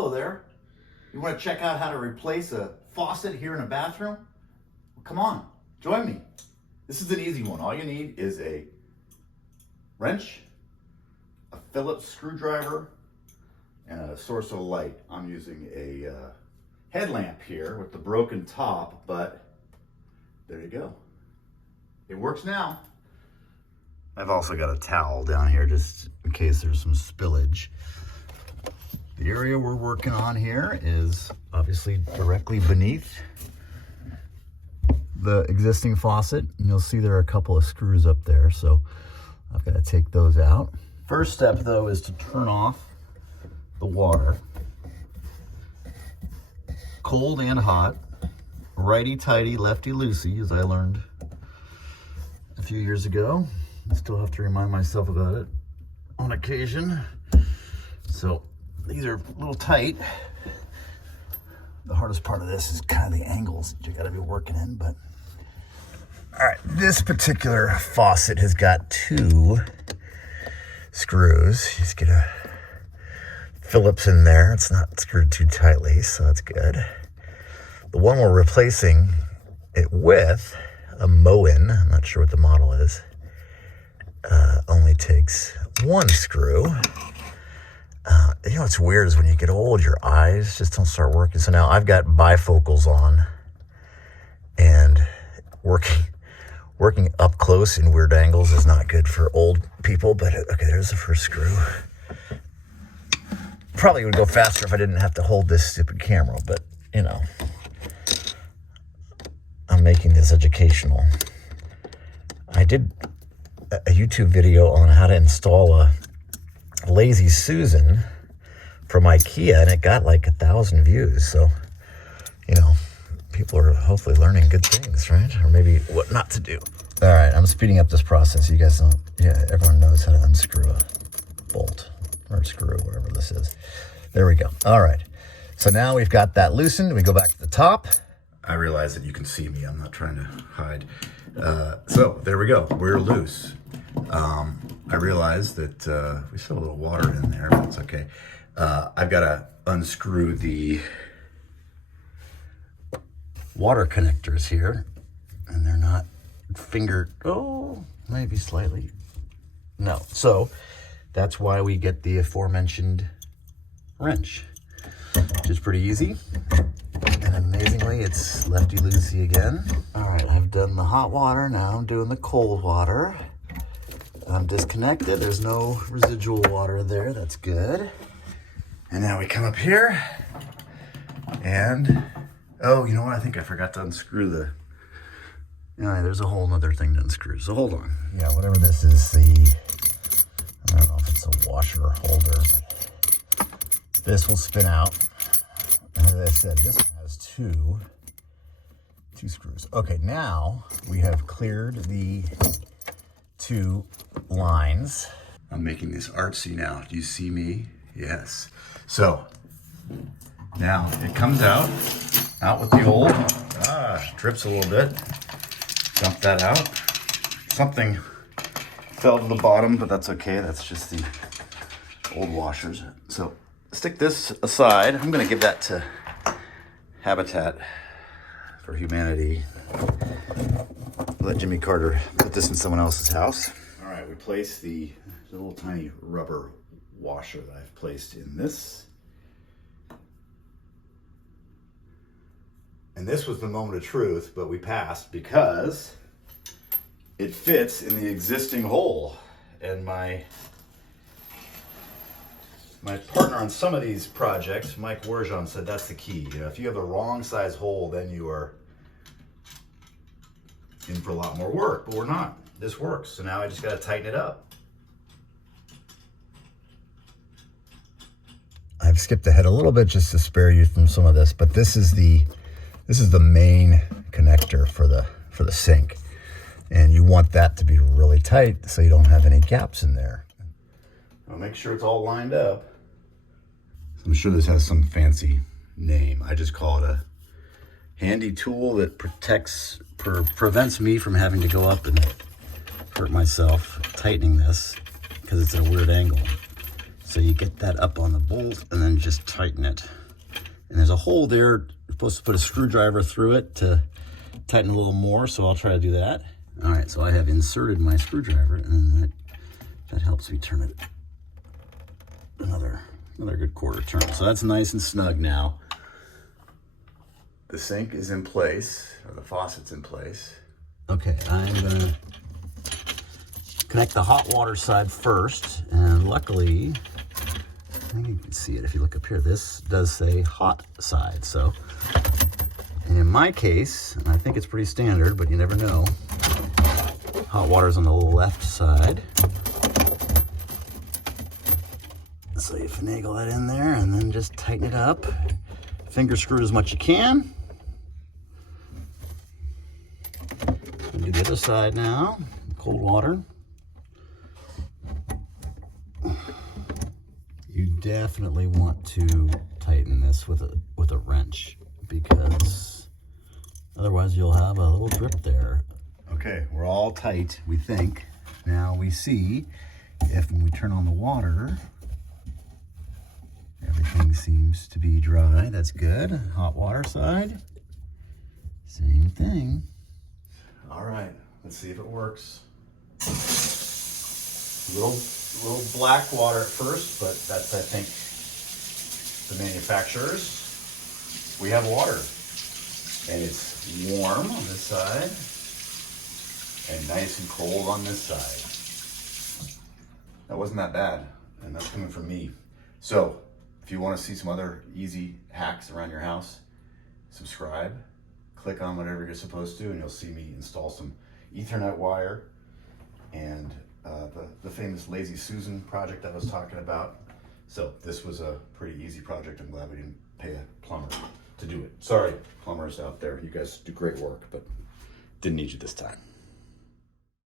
hello there. You want to check out how to replace a faucet here in a bathroom? Well, come on, join me. This is an easy one. All you need is a wrench, a Phillips screwdriver, and a source of light. I'm using a headlamp here with the broken top, but there you go. It works now. I've also got a towel down here just in case there's some spillage. The area we're working on here is obviously directly beneath the existing faucet. And you'll see there are a couple of screws up there, so I've got to take those out. First step though is to turn off the water. Cold and hot, righty-tighty, lefty-loosey, as I learned a few years ago. I still have to remind myself about it on occasion. So these are a little tight. The hardest part of this is kind of the angles that you got to be working in, but all right, this particular faucet has got 2 screws. You just get a Phillips in there. It's not screwed too tightly, so that's good. The one we're replacing it with, a Moen, I'm not sure what the model is, only takes 1 screw. You know what's weird is when you get old, your eyes just don't start working. So now I've got bifocals on, and working up close in weird angles is not good for old people. But okay, there's the first screw. Probably would go faster if I didn't have to hold this stupid camera, but you know, I'm making this educational. I did a YouTube video on how to install a Lazy Susan from IKEA, and it got like 1,000 views. So, you know, people are hopefully learning good things, right? Or maybe what not to do. All right, I'm speeding up this process. You guys don't, yeah, everyone knows how to unscrew a bolt or screw, whatever this is. There we go. All right. So now we've got that loosened. We go back to the top. I realize that you can see me. I'm not trying to hide. So there we go. We're loose. I realized that we still have a little water in there, but it's okay. I've got to unscrew the water connectors here, and they're not fingered. Oh, maybe slightly. No. So that's why we get the aforementioned wrench, which is pretty easy. And amazingly, it's lefty-loosey again. All right, I've done the hot water. Now I'm doing the cold water. I'm disconnected. There's no residual water there. That's good. And now we come up here and, oh, you know what? I think I forgot to unscrew the, yeah, there's a whole nother thing to unscrew. So hold on. Yeah, whatever this is, I don't know if it's a washer or holder, but this will spin out. And as I said, this one has two screws. Okay, now we have cleared the 2 lines. I'm making this artsy now. Do you see me? Yes. So now it comes out with the old, drips a little bit. Dump that out. Something fell to the bottom, but that's okay. That's just the old washers. So stick this aside. I'm gonna give that to Habitat for Humanity. Let Jimmy Carter put this in someone else's house. All right, we place the little tiny rubber washer that I've placed in this. And this was the moment of truth, but we passed because it fits in the existing hole. And my partner on some of these projects, Mike Warjon, said that's the key. You know, if you have the wrong size hole, then you are in for a lot more work, but we're not. This works, so now I just gotta tighten it up. I've skipped ahead a little bit just to spare you from some of this, but this is the main connector for the sink, and you want that to be really tight so you don't have any gaps in there. I'll make sure it's all lined up. I'm sure this has some fancy name. I just call it a handy tool that prevents me from having to go up and hurt myself tightening this because it's at a weird angle. So you get that up on the bolt and then just tighten it. And there's a hole there. You're supposed to put a screwdriver through it to tighten a little more, so I'll try to do that. All right, so I have inserted my screwdriver, and that helps me turn it another good quarter turn. So that's nice and snug now. The sink is in place, or the faucet's in place. Okay, I'm gonna connect the hot water side first, and luckily, I think you can see it if you look up here, this does say hot side. So, and in my case, and I think it's pretty standard, but you never know, hot water's on the left side. So you finagle that in there and then just tighten it up. Finger screw it as much as you can. And do the other side now, cold water. You definitely want to tighten this with a wrench, because otherwise you'll have a little drip there. Okay, we're all tight, we think. Now we see if when we turn on the water, everything seems to be dry. That's good. Hot water side, same thing. All right, let's see if it works. Little black water at first, but that's, I think, the manufacturers. We have water, and it's warm on this side and nice and cold on this side. That wasn't that bad, and that's coming from me. So if you want to see some other easy hacks around your house, subscribe, click on whatever you're supposed to, and you'll see me install some Ethernet wire and the famous Lazy Susan project I was talking about. So this was a pretty easy project. I'm glad we didn't pay a plumber to do it. Sorry, plumbers out there, you guys do great work, but didn't need you this time.